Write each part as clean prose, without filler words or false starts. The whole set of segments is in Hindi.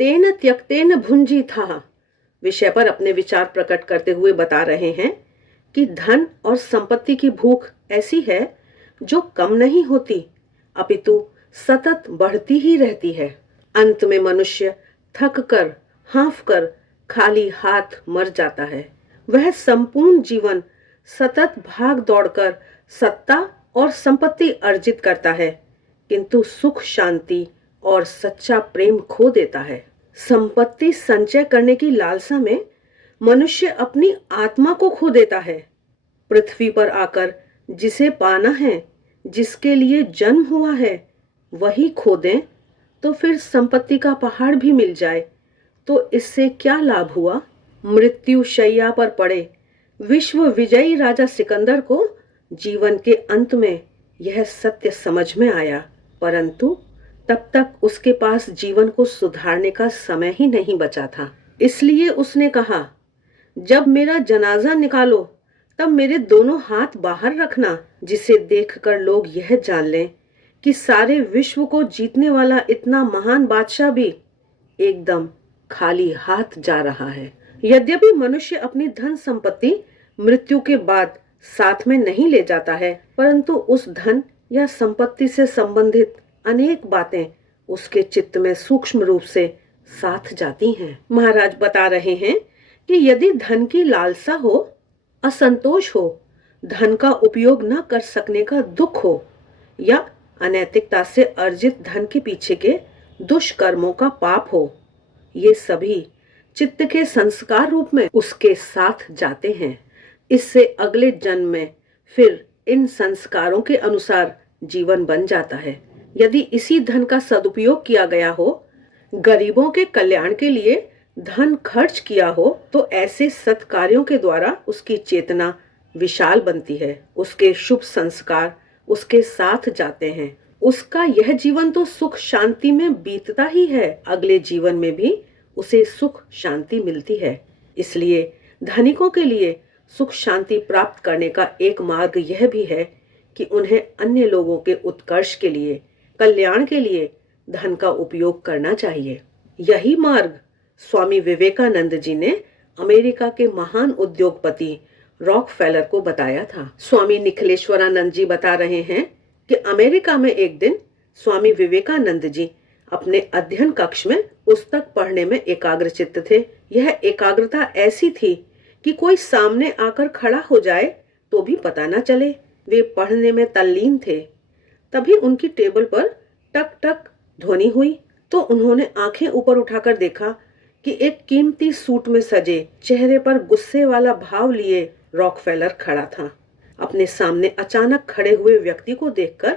तेन त्यक्तेन भुंजी था विषय पर अपने विचार प्रकट करते हुए बता रहे हैं कि धन और संपत्ति की भूख ऐसी है जो कम नहीं होती, अपितु सतत बढ़ती ही रहती है। अंत में मनुष्य थक कर, हाँफ कर, खाली हाथ मर जाता है। वह संपूर्ण जीवन सतत भाग दौड़कर सत्ता और संपत्ति अर्जित करता है, किंतु सुख, शांति और सच्चा प्रेम खो देता है। संपत्ति संचय करने की लालसा में मनुष्य अपनी आत्मा को खो देता है। पृथ्वी पर आकर जिसे पाना है, जिसके लिए जन्म हुआ है, वही खो दें तो फिर संपत्ति का पहाड़ भी मिल जाए तो इससे क्या लाभ हुआ। मृत्यु शैया पर पड़े विश्व विजयी राजा सिकंदर को जीवन के अंत में यह सत्य समझ में आया, परंतु तब तक उसके पास जीवन को सुधारने का समय ही नहीं बचा था। इसलिए उसने कहा, जब मेरा जनाजा निकालो तब मेरे दोनों हाथ बाहर रखना, जिसे देखकर लोग यह जान लें कि सारे विश्व को जीतने वाला इतना महान बादशाह भी एकदम खाली हाथ जा रहा है। यद्यपि मनुष्य अपनी धन संपत्ति मृत्यु के बाद साथ में नहीं ले जाता है, परंतु उस धन या संपत्ति से संबंधित अनेक बातें उसके चित्त में सूक्ष्म रूप से साथ जाती हैं। महाराज बता रहे हैं कि यदि धन की लालसा हो, असंतोष हो, धन का उपयोग न कर सकने का दुख हो, या अनैतिकता से अर्जित धन के पीछे के दुष्कर्मों का पाप हो, ये सभी चित्त के संस्कार रूप में उसके साथ जाते हैं। इससे अगले जन्म में फिर इन संस्कारों के अनुसार जीवन बन जाता है। यदि इसी धन का सदुपयोग किया गया हो, गरीबों के कल्याण के लिए धन खर्च किया हो, तो ऐसे सत्कार्यों के द्वारा उसकी चेतना विशाल बनती है, उसके शुभ संस्कार उसके साथ जाते हैं। उसका यह जीवन तो सुख शांति में बीतता ही है, अगले जीवन में भी उसे सुख शांति मिलती है। इसलिए धनिकों के लिए सुख शांति प्राप्त करने का एक मार्ग यह भी है कि उन्हें अन्य लोगों के उत्कर्ष के लिए, कल्याण के लिए धन का उपयोग करना चाहिए। यही मार्ग स्वामी विवेकानंद जी ने अमेरिका के महान उद्योगपति रॉकफेलर को बताया था। स्वामी निखिलेश्वरानंद जी बता रहे हैं कि अमेरिका में एक दिन स्वामी विवेकानंद जी अपने अध्ययन कक्ष में पुस्तक पढ़ने में एकाग्रचित्त थे। यह एकाग्रता ऐसी थी कि कोई सामने आकर खड़ा हो जाए तो भी पता न चले, वे पढ़ने में तल्लीन थे। तभी उनकी टेबल पर टक टक ध्वनि हुई तो उन्होंने आंखें ऊपर उठाकर देखा कि एक कीमती सूट में सजे, चेहरे पर गुस्से वाला भाव लिए रॉकफेलर खड़ा था। अपने सामने अचानक खड़े हुए व्यक्ति को देखकर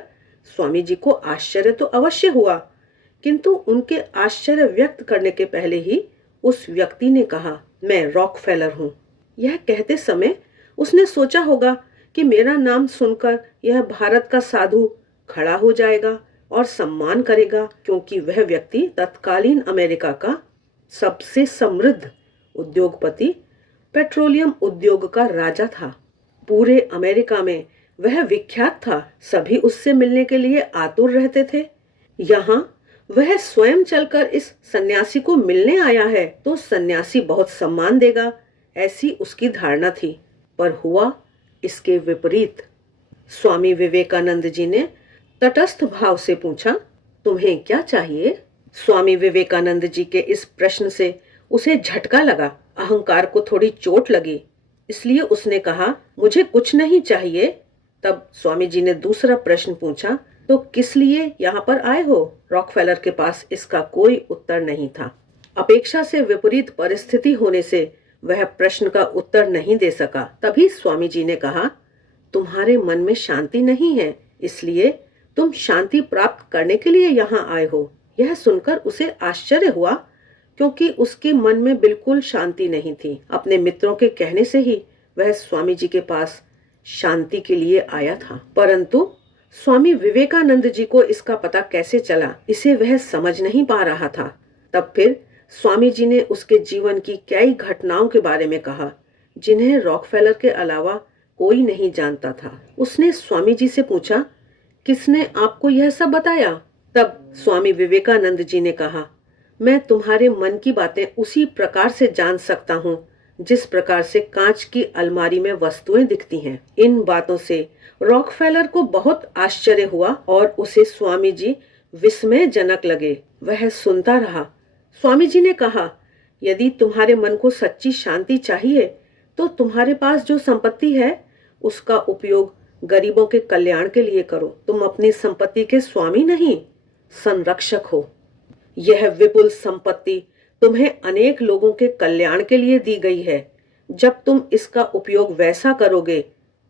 स्वामी जी को आश्चर्य तो अवश्य हुआ, किंतु उनके आश्चर्य व्यक्त करने के पहले ही उस व्यक्ति ने कहा, मैं रॉकफेलर हूँ। यह कहते समय उसने सोचा होगा कि मेरा नाम सुनकर यह भारत का साधु खड़ा हो जाएगा और सम्मान करेगा, क्योंकि वह व्यक्ति तत्कालीन अमेरिका का सबसे समृद्ध उद्योगपति, पेट्रोलियम उद्योग का राजा था। पूरे अमेरिका में वह विख्यात था, सभी उससे मिलने के लिए आतुर रहते थे। यहाँ वह स्वयं चलकर इस सन्यासी को मिलने आया है तो सन्यासी बहुत सम्मान देगा, ऐसी उसकी धारणा थी। पर हुआ इसके विपरीत। स्वामी विवेकानंद जी ने तटस्थ भाव से पूछा, तुम्हें क्या चाहिए? स्वामी विवेकानंद जी के इस प्रश्न से उसे झटका लगा, अहंकार को थोड़ी चोट लगी, इसलिए उसने कहा, मुझे कुछ नहीं चाहिए। तब स्वामी जी ने दूसरा प्रश्न पूछा, तो किस लिए यहाँ पर आए हो? रॉकफेलर के पास इसका कोई उत्तर नहीं था। अपेक्षा से विपरीत परिस्थिति होने से वह प्रश्न का उत्तर नहीं दे सका। तभी स्वामी जी ने कहा, तुम्हारे मन में शांति नहीं है, इसलिए तुम शांति प्राप्त करने के लिए यहाँ आए हो। यह सुनकर उसे आश्चर्य हुआ, क्योंकि उसके मन में बिल्कुल शांति नहीं थी। अपने मित्रों के कहने से ही वह स्वामी जी के पास शांति के लिए आया था, परंतु स्वामी विवेकानंद जी को इसका पता कैसे चला, इसे वह समझ नहीं पा रहा था। तब फिर स्वामी जी ने उसके जीवन की कई घटनाओं के बारे में कहा, जिन्हें रॉकफेलर के अलावा कोई नहीं जानता था। उसने स्वामी जी से पूछा, किसने आपको यह सब बताया? तब स्वामी विवेकानंद जी ने कहा, मैं तुम्हारे मन की बातें उसी प्रकार से जान सकता हूँ जिस प्रकार से कांच की अलमारी में वस्तुएं दिखती हैं। इन बातों से रॉकफेलर को बहुत आश्चर्य हुआ और उसे स्वामी जी विस्मयजनक लगे। वह सुनता रहा। स्वामी जी ने कहा, यदि तुम्हारे मन को सच्ची शांति चाहिए तो तुम्हारे पास जो संपत्ति है उसका उपयोग गरीबों के कल्याण के लिए करो। तुम अपनी संपत्ति के स्वामी नहीं, संरक्षक हो। यह विपुल संपत्ति तुम्हें अनेक लोगों के कल्याण के लिए दी गई है। जब तुम इसका उपयोग वैसा करोगे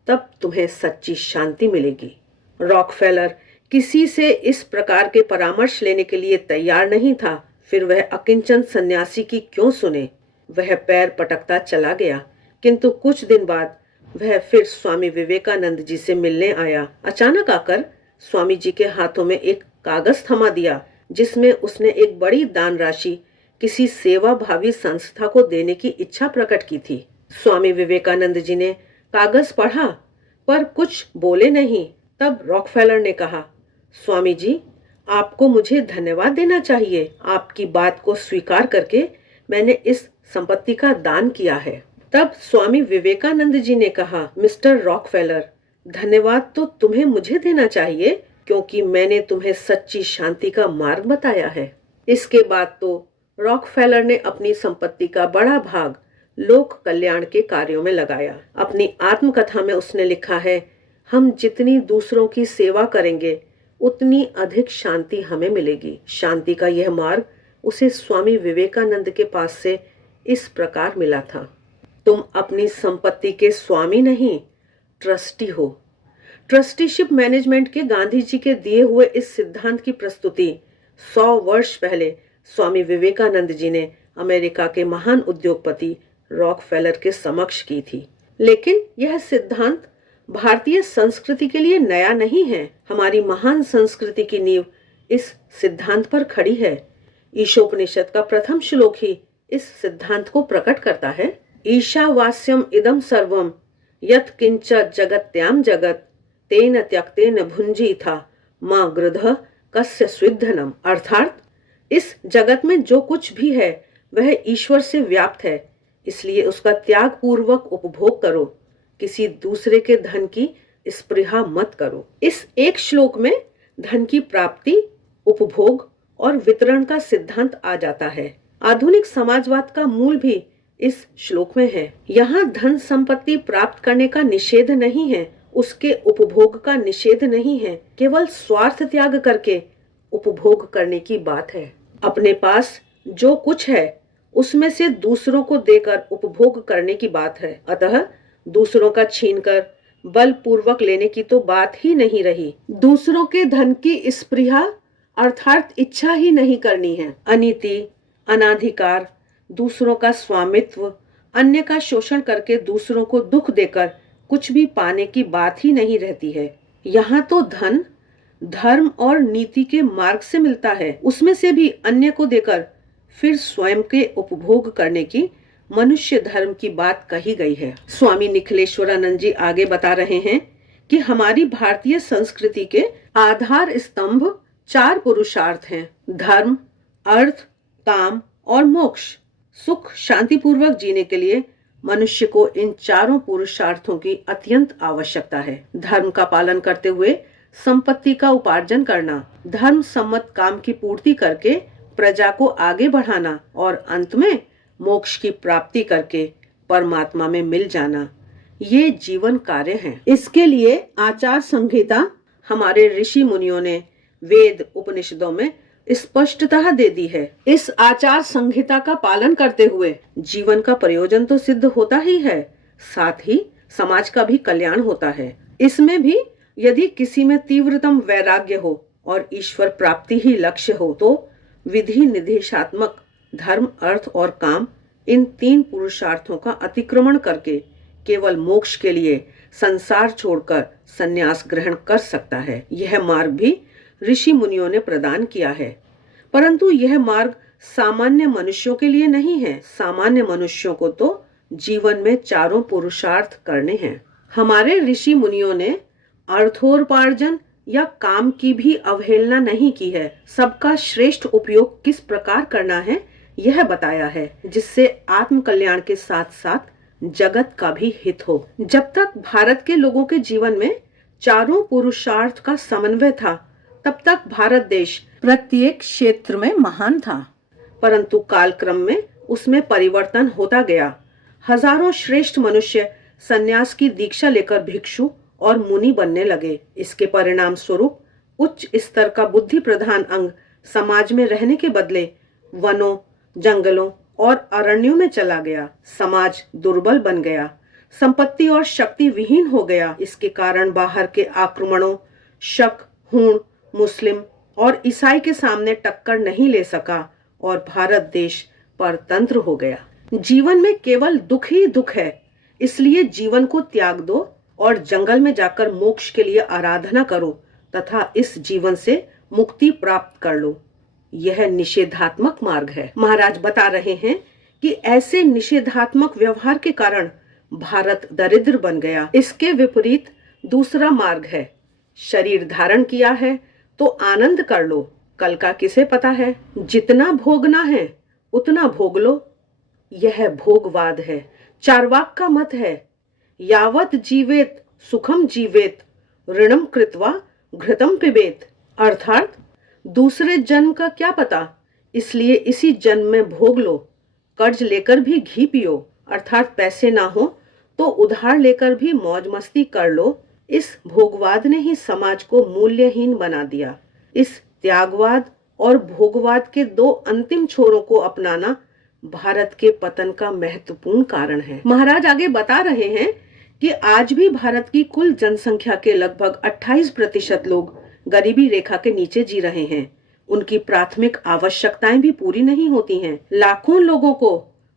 तब तुम्हें सच्ची शांति मिलेगी। रॉकफेलर किसी से इस प्रकार के परामर्श लेने के लिए तैयार नहीं था। फिर वह अकिंचन सन्यासी की क्यों सुने। वह पैर पटकता चला गया, किंतु कुछ दिन बाद वह फिर स्वामी विवेकानंद जी से मिलने आया। अचानक आकर स्वामी जी के हाथों में एक कागज थमा दिया जिसमें उसने एक बड़ी दान राशि किसी सेवा भावी संस्था को देने की इच्छा प्रकट की थी। स्वामी विवेकानंद जी ने कागज पढ़ा पर कुछ बोले नहीं। तब रॉकफेलर ने कहा, स्वामी जी, आपको मुझे धन्यवाद देना चाहिए। आपकी बात को स्वीकार करके मैंने इस संपत्ति का दान किया है। तब स्वामी विवेकानंद जी ने कहा, मिस्टर रॉकफेलर, धन्यवाद तो तुम्हें मुझे देना चाहिए क्योंकि मैंने तुम्हें सच्ची शांति का मार्ग बताया है। इसके बाद तो रॉकफेलर ने अपनी संपत्ति का बड़ा भाग लोक कल्याण के कार्यों में लगाया। अपनी आत्मकथा में उसने लिखा है, हम जितनी दूसरों की सेवा करेंगे उतनी अधिक शांति हमें मिलेगी। शांति का यह मार्ग उसे स्वामी विवेकानंद के पास से इस प्रकार मिला था, तुम अपनी संपत्ति के स्वामी नहीं, ट्रस्टी हो। ट्रस्टीशिप मैनेजमेंट के गांधी जी के दिए हुए इस सिद्धांत की प्रस्तुति 100 वर्ष पहले स्वामी विवेकानंद जी ने अमेरिका के महान उद्योगपति रॉकफेलर के समक्ष की थी। लेकिन यह सिद्धांत भारतीय संस्कृति के लिए नया नहीं है। हमारी महान संस्कृति की नींव इस सिद्धांत पर खड़ी है। ईशोपनिषद का प्रथम श्लोक ही इस सिद्धांत को प्रकट करता है। ईशावास्यम इदम सर्वम यत् किंच जगत्याम जगत तेन त्यक्तेन भुंजीथा मां गृधः कस्य स्विद्धनम। अर्थात इस जगत में जो कुछ भी है वह ईश्वर से व्याप्त है, इसलिए उसका त्याग पूर्वक उपभोग करो। किसी दूसरे के धन की स्पृहा मत करो। इस एक श्लोक में धन की प्राप्ति, उपभोग और वितरण का सिद्धांत आ जाता है। आधुनिक समाजवाद का मूल भी इस श्लोक में है। यहाँ धन संपत्ति प्राप्त करने का निषेध नहीं है, उसके उपभोग का निषेध नहीं है। केवल स्वार्थ त्याग करके उपभोग करने की बात है। अपने पास जो कुछ है उसमें से दूसरों को देकर उपभोग करने की बात है। अतः दूसरों का छीनकर बलपूर्वक लेने की तो बात ही नहीं रही। दूसरों के धन की स्पृहा अर्थात इच्छा ही नहीं करनी है। अनीति, अनाधिकार, दूसरों का स्वामित्व, अन्य का शोषण करके दूसरों को दुख देकर कुछ भी पाने की बात ही नहीं रहती है। यहाँ तो धन धर्म और नीति के मार्ग से मिलता है, उसमें से भी अन्य को देकर फिर स्वयं के उपभोग करने की मनुष्य धर्म की बात कही गई है। स्वामी निखिलेश्वरानंद जी आगे बता रहे हैं कि हमारी भारतीय संस्कृति के आधार स्तंभ 4 पुरुषार्थ हैं, धर्म, अर्थ, काम और मोक्ष। सुख शांतिपूर्वक जीने के लिए मनुष्य को इन चारों पुरुषार्थों की अत्यंत आवश्यकता है। धर्म का पालन करते हुए संपत्ति का उपार्जन करना, धर्म सम्मत काम की पूर्ति करके प्रजा को आगे बढ़ाना और अंत में मोक्ष की प्राप्ति करके परमात्मा में मिल जाना, ये जीवन कार्य हैं। इसके लिए आचार संहिता हमारे ऋषि मुनियों ने वेद उपनिषदों में स्पष्टतः दे दी है। इस आचार संहिता का पालन करते हुए जीवन का प्रयोजन तो सिद्ध होता ही है, साथ ही समाज का भी कल्याण होता है। इसमें भी यदि किसी में तीव्रतम वैराग्य हो और ईश्वर प्राप्ति ही लक्ष्य हो तो विधि निदेशात्मक धर्म, अर्थ और काम, इन 3 पुरुषार्थों का अतिक्रमण करके केवल मोक्ष के लिए संसार छोड़कर संन्यास ग्रहण कर सकता है। यह मार्ग भी ऋषि मुनियों ने प्रदान किया है, परंतु यह मार्ग सामान्य मनुष्यों के लिए नहीं है। सामान्य मनुष्यों को तो जीवन में चारों पुरुषार्थ करने हैं। हमारे ऋषि मुनियों ने अर्थोपार्जन, या काम की भी अवहेलना नहीं की है। सबका श्रेष्ठ उपयोग किस प्रकार करना है यह बताया है, जिससे आत्म कल्याण के साथ साथ जगत का भी हित हो। जब तक भारत के लोगों के जीवन में चारों पुरुषार्थ का समन्वय था, तब तक भारत देश प्रत्येक क्षेत्र में महान था। परंतु कालक्रम में उसमें परिवर्तन होता गया। हजारों श्रेष्ठ मनुष्य संन्यास की दीक्षा लेकर भिक्षु और मुनि बनने लगे। इसके परिणाम स्वरूप उच्च स्तर का बुद्धि प्रधान अंग समाज में रहने के बदले वनों, जंगलों और अरण्यों में चला गया। समाज दुर्बल बन गया, संपत्ति और शक्ति विहीन हो गया। इसके कारण बाहर के आक्रमणों, शक, हूण, मुस्लिम और ईसाई के सामने टक्कर नहीं ले सका और भारत देश परतंत्र हो गया। जीवन में केवल दुख ही दुख है, इसलिए जीवन को त्याग दो और जंगल में जाकर मोक्ष के लिए आराधना करो तथा इस जीवन से मुक्ति प्राप्त कर लो। यह निषेधात्मक मार्ग है। महाराज बता रहे हैं कि ऐसे निषेधात्मक व्यवहार के कारण भारत दरिद्र बन गया। इसके विपरीत दूसरा मार्ग है, शरीर धारण किया है तो आनंद कर लो, कल का किसे पता है। जितना भोगना है उतना भोग लो, यह भोगवाद है। चार्वाक का मत है, यावत जीवेत सुखम जीवेत ऋणम कृत्वा घृतम पिबेत, अर्थात दूसरे जन्म का क्या पता, इसलिए इसी जन्म में भोग लो। कर्ज लेकर भी घी पियो, अर्थात पैसे ना हो तो उधार लेकर भी मौज मस्ती कर लो। इस भोगवाद ने ही समाज को मूल्यहीन बना दिया। इस त्यागवाद और भोगवाद के दो अंतिम छोरों को अपनाना भारत के पतन का महत्वपूर्ण कारण है। महाराज आगे बता रहे हैं कि आज भी भारत की कुल जनसंख्या के लगभग 28% लोग गरीबी रेखा के नीचे जी रहे हैं। उनकी प्राथमिक आवश्यकताएं भी पूरी नहीं होती हैं। लाखों लोगों को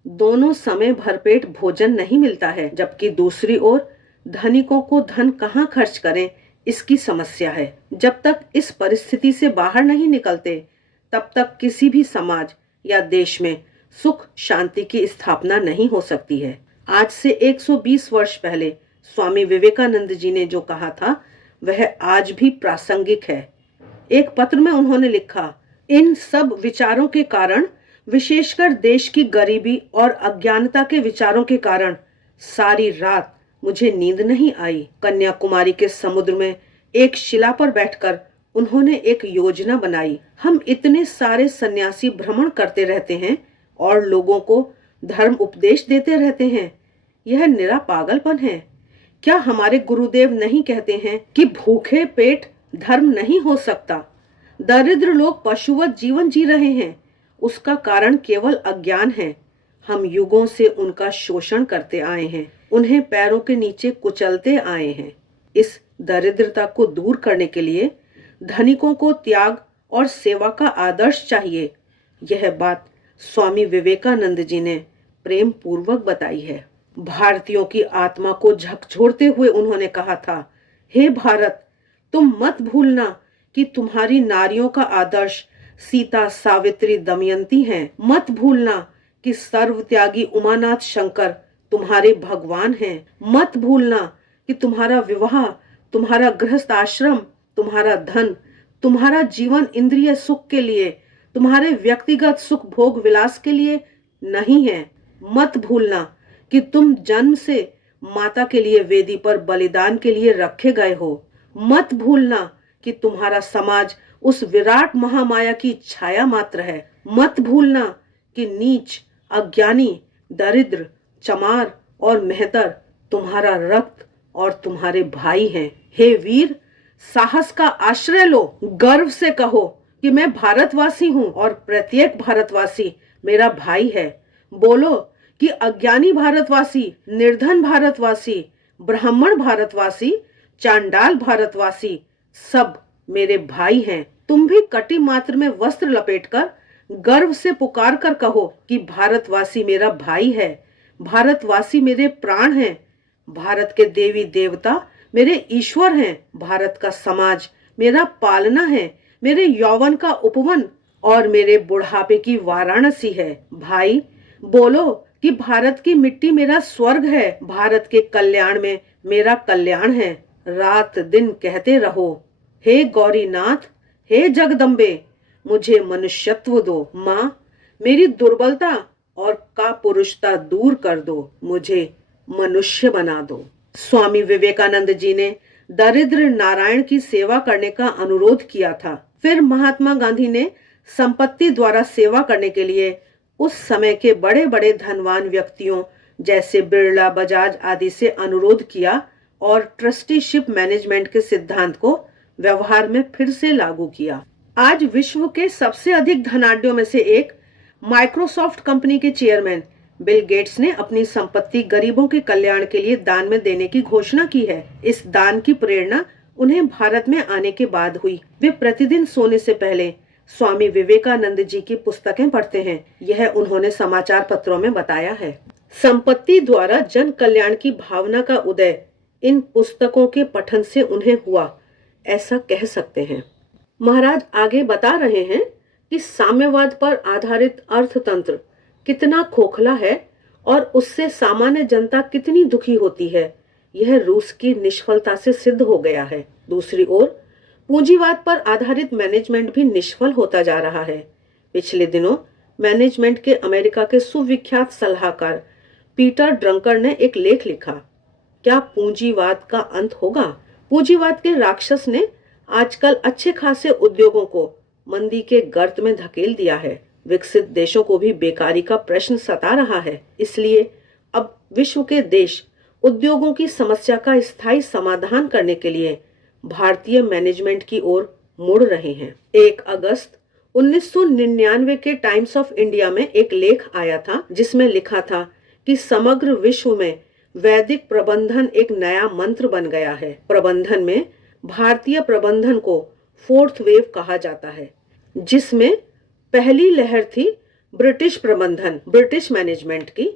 दोनों समय भरपेट भोजन नहीं मिलता है, जबकि दूसरी ओर धनिकों को धन कहाँ खर्च करें इसकी समस्या है। जब तक इस परिस्थिति से बाहर नहीं निकलते, तब तक किसी भी समाज या देश में सुख शांति की स्थापना नहीं हो सकती है। आज से 120 वर्ष पहले स्वामी विवेकानंद जी ने जो कहा था वह आज भी प्रासंगिक है। एक पत्र में उन्होंने लिखा, इन सब विचारों के कारण, विशेषकर देश की गरीबी और अज्ञानता के विचारों के कारण सारी रात मुझे नींद नहीं आई। कन्याकुमारी के समुद्र में एक शिला पर बैठकर उन्होंने एक योजना बनाई। हम इतने सारे सन्यासी भ्रमण करते रहते हैं और लोगों को धर्म उपदेश देते रहते हैं, यह निरा पागलपन है। क्या हमारे गुरुदेव नहीं कहते हैं कि भूखे पेट धर्म नहीं हो सकता। दरिद्र लोग पशुवत जीवन जी रहे हैं, उसका कारण केवल अज्ञान है। हम युगों से उनका शोषण करते आए हैं, उन्हें पैरों के नीचे कुचलते आए हैं। इस दरिद्रता को दूर करने के लिए धनिकों को त्याग और सेवा का आदर्श चाहिए। यह बात स्वामी विवेकानंद जी ने प्रेम पूर्वक बताई है। भारतीयों की आत्मा को झकझोरते हुए उन्होंने कहा था, हे भारत, तुम मत भूलना कि तुम्हारी नारियों का आदर्श सीता, सावित्री, दमयंती हैं। मत भूलना कि सर्वत्यागी उमानाथ शंकर तुम्हारे भगवान हैं। मत भूलना कि तुम्हारा विवाह, तुम्हारा गृहस्थ आश्रम, तुम्हारा धन, तुम्हारा जीवन इंद्रिय सुख के लिए, तुम्हारे व्यक्तिगत सुख भोग विलास के लिए नहीं है। मत भूलना कि तुम जन्म से माता के लिए वेदी पर बलिदान के लिए रखे गए हो। मत भूलना कि तुम्हारा समाज उस विराट महामाया की छाया मात्र है। मत भूलना कि नीच, अज्ञानी, दरिद्र, चमार और मेहतर तुम्हारा रक्त और तुम्हारे भाई हैं। हे वीर, साहस का आश्रय लो। गर्व से कहो कि मैं भारतवासी हूँ और प्रत्येक भारतवासी मेरा भाई है। बोलो कि अज्ञानी भारतवासी, निर्धन भारतवासी, ब्राह्मण भारतवासी, चांडाल भारतवासी सब मेरे भाई हैं। तुम भी कटी मात्र में वस्त्र लपेटकर गर्व से पुकार कर कहो कि भारतवासी मेरा भाई है, भारतवासी मेरे प्राण हैं, भारत के देवी देवता मेरे ईश्वर हैं, भारत का समाज मेरा पालना है, मेरे यौवन का उपवन और मेरे बुढ़ापे की वाराणसी है। भाई, बोलो कि भारत की मिट्टी मेरा स्वर्ग है, भारत के कल्याण में मेरा कल्याण है। रात दिन कहते रहो, हे गौरीनाथ, हे जगदम्बे, मुझे मनुष्यत्व दो। माँ, मेरी दुर्बलता और कापुरुषता दूर कर दो, मुझे मनुष्य बना दो। स्वामी विवेकानंद जी ने दरिद्र नारायण की सेवा करने का अनुरोध किया था। फिर महात्मा गांधी ने संपत्ति द्वारा सेवा करने के लिए उस समय के बड़े बड़े धनवान व्यक्तियों जैसे बिरला, बजाज आदि से अनुरोध किया और ट्रस्टीशिप मैनेजमेंट के सिद्धांत को व्यवहार में फिर से लागू किया। आज विश्व के सबसे अधिक धनाढ्यों में से एक माइक्रोसॉफ्ट कंपनी के चेयरमैन बिल गेट्स ने अपनी संपत्ति गरीबों के कल्याण के लिए दान में देने की घोषणा की है। इस दान की प्रेरणा उन्हें भारत में आने के बाद हुई। वे प्रतिदिन सोने से पहले स्वामी विवेकानंद जी की पुस्तकें पढ़ते हैं, यह उन्होंने समाचार पत्रों में बताया है। संपत्ति द्वारा जन कल्याण की भावना का उदय इन पुस्तकों के पठन से उन्हें हुआ, ऐसा कह सकते हैं। महाराज आगे बता रहे हैं कि साम्यवाद पर आधारित अर्थतंत्र कितना खोखला है और उससे सामान्य जनता कितनी दुखी होती है, यह रूस की निष्फलता से सिद्ध हो गया है। दूसरी ओर पूंजीवाद पर आधारित मैनेजमेंट भी निष्फल होता जा रहा है। पिछले दिनों मैनेजमेंट के अमेरिका के सुविख्यात सलाहकार पीटर ड्रंकर ने एक लेख लिखा, क्या पूंजीवाद का अंत होगा? पूंजीवाद के राक्षस ने आजकल अच्छे खासे उद्योगों को मंदी के गर्त में धकेल दिया है। विकसित देशों को भी बेकारी का प्रश्न सता रहा है। इसलिए अब विश्व के देश उद्योगों की समस्या का स्थायी समाधान करने के लिए भारतीय मैनेजमेंट की ओर मुड़ रहे हैं। 1 अगस्त 1999 के टाइम्स ऑफ इंडिया में एक लेख आया था जिसमें लिखा था कि समग्र विश्व में वैदिक प्रबंधन एक नया मंत्र बन गया है। प्रबंधन में भारतीय प्रबंधन को 4th वेव कहा जाता है, जिसमें पहली लहर थी ब्रिटिश प्रबंधन, ब्रिटिश मैनेजमेंट की,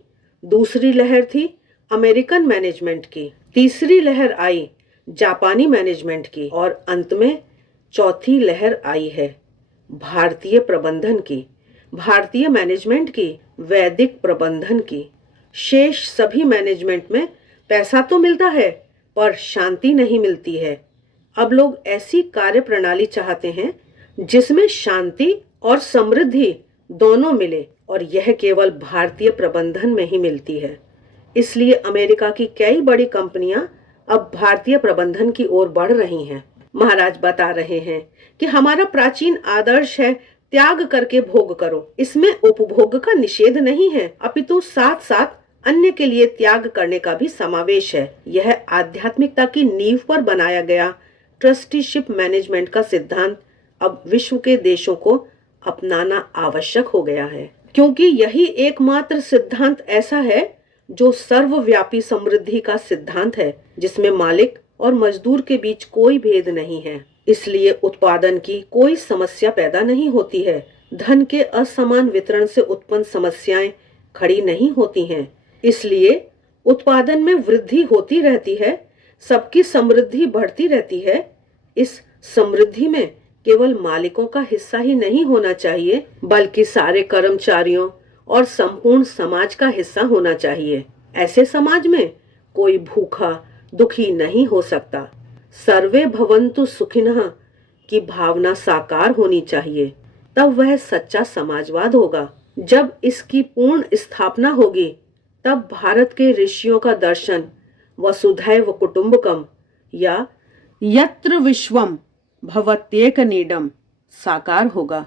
दूसरी लहर थी अमेरिकन मैनेजमेंट की, तीसरी लहर आई जापानी मैनेजमेंट की और अंत में चौथी लहर आई है भारतीय प्रबंधन की, भारतीय मैनेजमेंट की, वैदिक प्रबंधन की। शेष सभी मैनेजमेंट में पैसा तो मिलता है पर शांति नहीं मिलती है। अब लोग ऐसी कार्य प्रणाली चाहते हैं जिसमें शांति और समृद्धि दोनों मिले और यह केवल भारतीय प्रबंधन में ही मिलती है। इसलिए अमेरिका की कई बड़ी कंपनियां अब भारतीय प्रबंधन की ओर बढ़ रही हैं। महाराज बता रहे हैं कि हमारा प्राचीन आदर्श है त्याग करके भोग करो। इसमें उपभोग का निषेध नहीं है, अपितु साथ साथ अन्य के लिए त्याग करने का भी समावेश है। यह आध्यात्मिकता की नींव पर बनाया गया ट्रस्टीशिप मैनेजमेंट का सिद्धांत अब विश्व के देशों को अपनाना आवश्यक हो गया है, क्योंकि यही एकमात्र सिद्धांत ऐसा है जो सर्वव्यापी समृद्धि का सिद्धांत है, जिसमें मालिक और मजदूर के बीच कोई भेद नहीं है। इसलिए उत्पादन की कोई समस्या पैदा नहीं होती है। धन के असमान वितरण से उत्पन्न समस्याएं खड़ी नहीं होती हैं। इसलिए उत्पादन में वृद्धि होती रहती है, सबकी समृद्धि बढ़ती रहती है। इस समृद्धि में केवल मालिकों का हिस्सा ही नहीं होना चाहिए, बल्कि सारे कर्मचारियों और संपूर्ण समाज का हिस्सा होना चाहिए। ऐसे समाज में कोई भूखा दुखी नहीं हो सकता। सर्वे भवन्तु सुखिनः की भावना साकार होनी चाहिए, तब वह सच्चा समाजवाद होगा। जब इसकी पूर्ण स्थापना होगी तब भारत के ऋषियों का दर्शन वसुधैव कुटुंबकम या यत्र विश्वम भवत्येक नीडम साकार होगा।